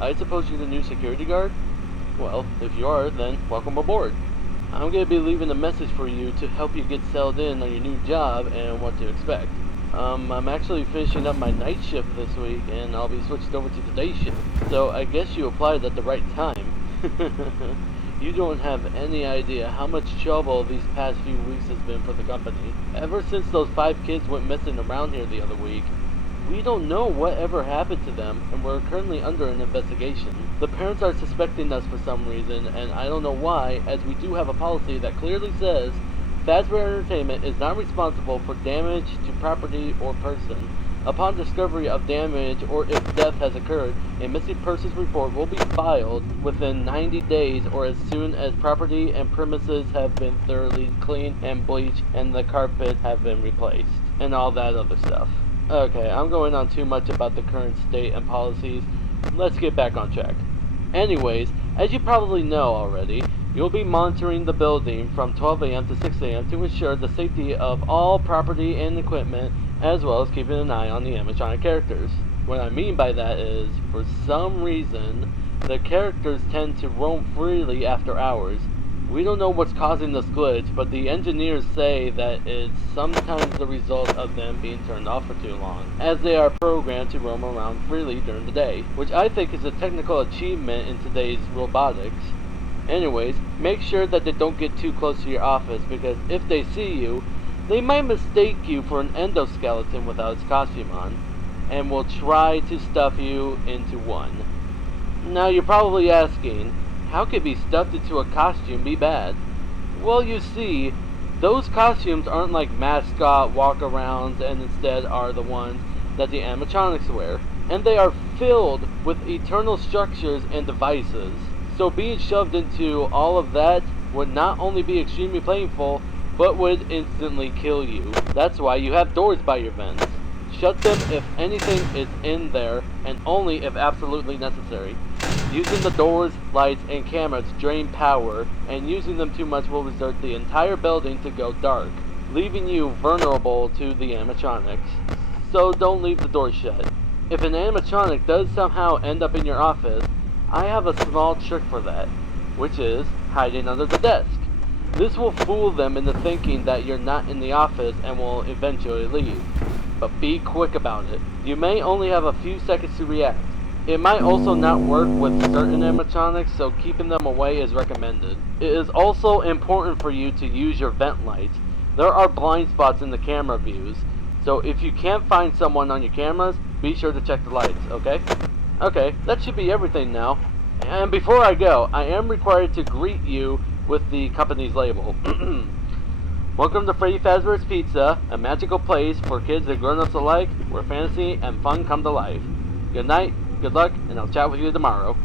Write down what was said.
I suppose you're the new security guard? Well, if you are, then welcome aboard. I'm going to be leaving a message for you to help you get settled in on your new job and what to expect. I'm actually finishing up my night shift this week, and I'll be switched over to the day shift. So I guess you applied at the right time. You don't have any idea how much trouble these past few weeks has been for the company. Ever since those 5 kids went missing around here the other week, we don't know whatever happened to them, and we're currently under an investigation. The parents are suspecting us for some reason, and I don't know why, as we do have a policy that clearly says Fazbear Entertainment is not responsible for damage to property or person. Upon discovery of damage or if death has occurred, a missing persons report will be filed within 90 days or as soon as property and premises have been thoroughly cleaned and bleached and the carpet have been replaced, and all that other stuff. Okay, I'm going on too much about the current state and policies. Let's get back on track. Anyways, as you probably know already, you'll be monitoring the building from 12 a.m. to 6 a.m. to ensure the safety of all property and equipment, as well as keeping an eye on the animatronic characters. What I mean by that is, for some reason, the characters tend to roam freely after hours. We don't know what's causing this glitch, but the engineers say that it's sometimes the result of them being turned off for too long, as they are programmed to roam around freely during the day, which I think is a technical achievement in today's robotics. Anyways, make sure that they don't get too close to your office, because if they see you, they might mistake you for an endoskeleton without its costume on, and will try to stuff you into one. Now you're probably asking, how could be stuffed into a costume be bad? Well, you see, those costumes aren't like mascot walk-arounds and instead are the ones that the animatronics wear. And they are filled with eternal structures and devices. So being shoved into all of that would not only be extremely painful, but would instantly kill you. That's why you have doors by your vents. Shut them if anything is in there, and only if absolutely necessary. Using the doors, lights, and cameras drain power, and using them too much will result the entire building to go dark, leaving you vulnerable to the animatronics. So don't leave the door shut. If an animatronic does somehow end up in your office, I have a small trick for that, which is hiding under the desk. This will fool them into thinking that you're not in the office and will eventually leave. But be quick about it. You may only have a few seconds to react. It might also not work with certain animatronics, so keeping them away is recommended. It is also important for you to use your vent lights. There are blind spots in the camera views, so if you can't find someone on your cameras, be sure to check the lights, okay? Okay, that should be everything now. And before I go, I am required to greet you with the company's label. Welcome to Freddy Fazbear's Pizza, a magical place for kids and grown-ups alike, where fantasy and fun come to life. Good night, good luck, and I'll chat with you tomorrow.